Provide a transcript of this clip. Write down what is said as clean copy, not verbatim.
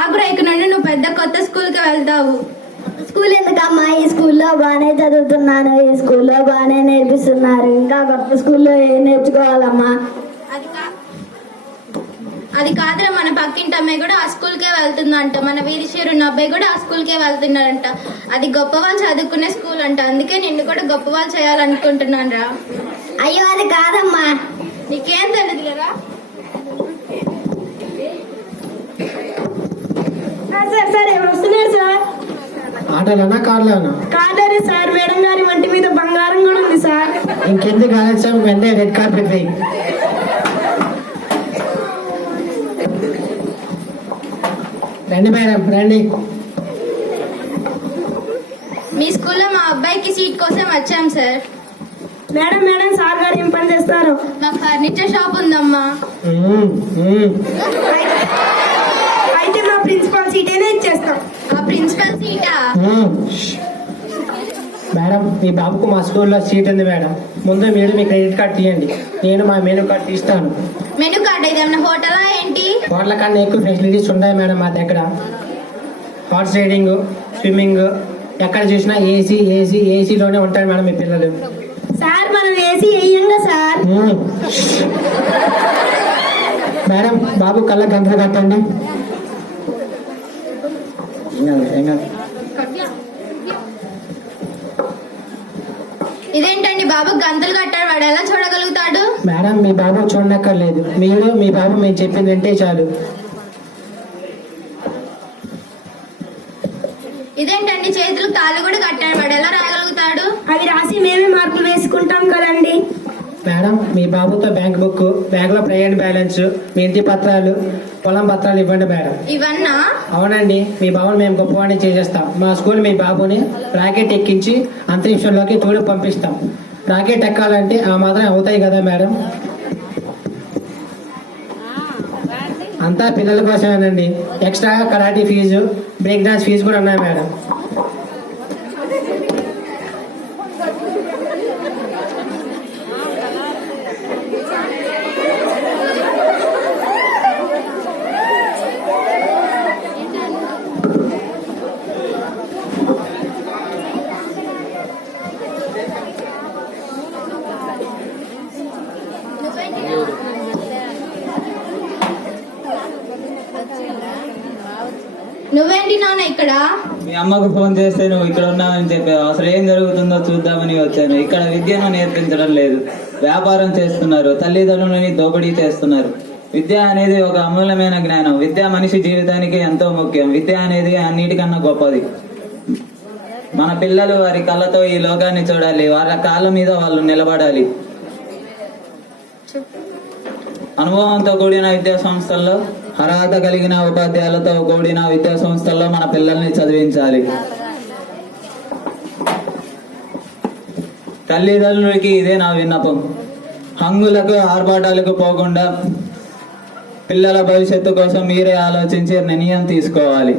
ఆగురా, ఇక నుండి నువ్వు పెద్ద కొత్త స్కూల్కి వెళ్తావు. స్కూల్ ఎందుకమ్మా? ఈ స్కూల్లో బాగానే చదువుతున్నాను, ఈ స్కూల్లో బాగానే నేర్పిస్తున్నారు. ఇంకా కొత్త స్కూల్లో ఏం నేర్చుకోవాలమ్మా? అది కాదురా, మన పక్కింటి అమ్మాయి కూడా ఆ స్కూల్కే వెళ్తుందంట. మన వీధి చేరున్న అబ్బాయి కూడా ఆ స్కూల్కే వెళ్తున్నారంట. అది గొప్ప వాళ్ళు చదువుకునే స్కూల్ అంట. అందుకే నిన్ను కూడా గొప్ప వాళ్ళు చేయాలనుకుంటున్నాను రా. అయ్యో అది కాదమ్మా. నీకేం తెలియదు కదా. సార్ ఎవరు వస్తున్నారు సార్? ఆటోలోనా కార్లోనా? కాదరే సార్, మేడం గారి వంటి మీద బంగారం కూడా ఉంది సార్. ఇంకెందుకు ఆలస్యం, వెంటనే రెడ్ కార్పెట్ వేయి. రండి మేడం, రండి. మీ స్కూల్లో మా అబ్బాయికి సీట్ కోసం వచ్చాం సార్. మేడం మేడం, సార్ గారు ఏం పని చేస్తారు? మా ఫర్నిచర్ షాప్ ఉందమ్మా. అయితే మా ప్రిన్సిపాల్ సీట్ అయినా ఇచ్చేస్తాం. ఆ ప్రిన్సిపల్ సీటా? మేడం, మీ బాబుకు మా స్కూల్లో సీట్ ఉంది మేడం. ముందు మీరు మీ క్రెడిట్ కార్డ్ తీయండి, నేను మా మెనూ కార్డ్ తీస్తాను. మెనూ కార్డ్ అయితే ఏమన్నా హోటలా ఏంటి? హోటల్ కన్నా ఎక్కువ ఫెసిలిటీస్ ఉన్నాయి మేడం మా దగ్గర. హార్స్ రైడింగ్, స్విమ్మింగ్, ఎక్కడ చూసినా ఏసీ ఏసీ ఏసీలోనే ఉంటారు మేడం మీ పిల్లలు. సార్ మనం ఏసీ వేయంగా సార్. మేడం, బాబు కళ్ళ గంటలు కట్టండి. ఇదేంటండి బాబు గంతలు కట్టాడు, వాడు ఎలా చూడగలుగుతాడు? మేడం, మీ బాబు చూడనక్కర్లేదు, మీరు మీ బాబు మేము చెప్పింది వింటే చాలు. ఇదేంటండి చేతులు తాళ్ళు కూడా కట్టాడు, వాడు ఎలా రాయగలుగుతాడు? అవి రాసి మేమే మార్కులు వేసుకుంటాం కదండి. మేడం, మీ బాబుతో బ్యాంక్ బుక్, బ్యాంక్ లో ప్రైవేట్ బ్యాలెన్స్, మీ ఇంటి పత్రాలు, పొలం పత్రాలు ఇవ్వండి మేడం. ఇవన్నా? అవునండి, మీ బాబుని మేము గొప్పవాడిని చేసేస్తాం. మా స్కూల్ మీ బాబుని రాకెట్ ఎక్కించి అంతరిక్షంలోకి తోడు పంపిస్తాం. రాకెట్ ఎక్కాలంటే ఆ మాత్రం అవుతాయి కదా మేడం. అంతా పిల్లల కోసమేనండి. Extra karate fee, break dance fee కూడా ఉన్నాయి మేడం. నువ్వేంటి నాన్న ఇక్కడ? మీ అమ్మకు ఫోన్ చేస్తే నువ్వు ఇక్కడ ఉన్నావని చెప్పావు. అసలు ఏం జరుగుతుందో చూద్దామని వచ్చాను. ఇక్కడ విద్యను నేర్పించడం లేదు, వ్యాపారం చేస్తున్నారు, తల్లిదండ్రులని దోపిడీ చేస్తున్నారు. విద్య అనేది ఒక అమూల్యమైన జ్ఞానం. విద్య మనిషి జీవితానికి ఎంతో ముఖ్యం. విద్య అనేది అన్నిటికన్నా గొప్పది. మన పిల్లలు వారి కళ్ళతో ఈ లోకాన్ని చూడాలి, వాళ్ళ కాళ్ళ మీద వాళ్ళు నిలబడాలి. అనుభవంతో కూడిన విద్యా సంస్థల్లో, అర్హత కలిగిన ఉపాధ్యాయులతో కూడిన విద్యా సంస్థల్లో మన పిల్లల్ని చదివించాలి. తల్లిదండ్రులకి ఇదే నా విన్నపం. హంగులకు ఆర్భాటాలకు పోకుండా పిల్లల భవిష్యత్తు కోసం మీరే ఆలోచించి నిర్ణయం తీసుకోవాలి.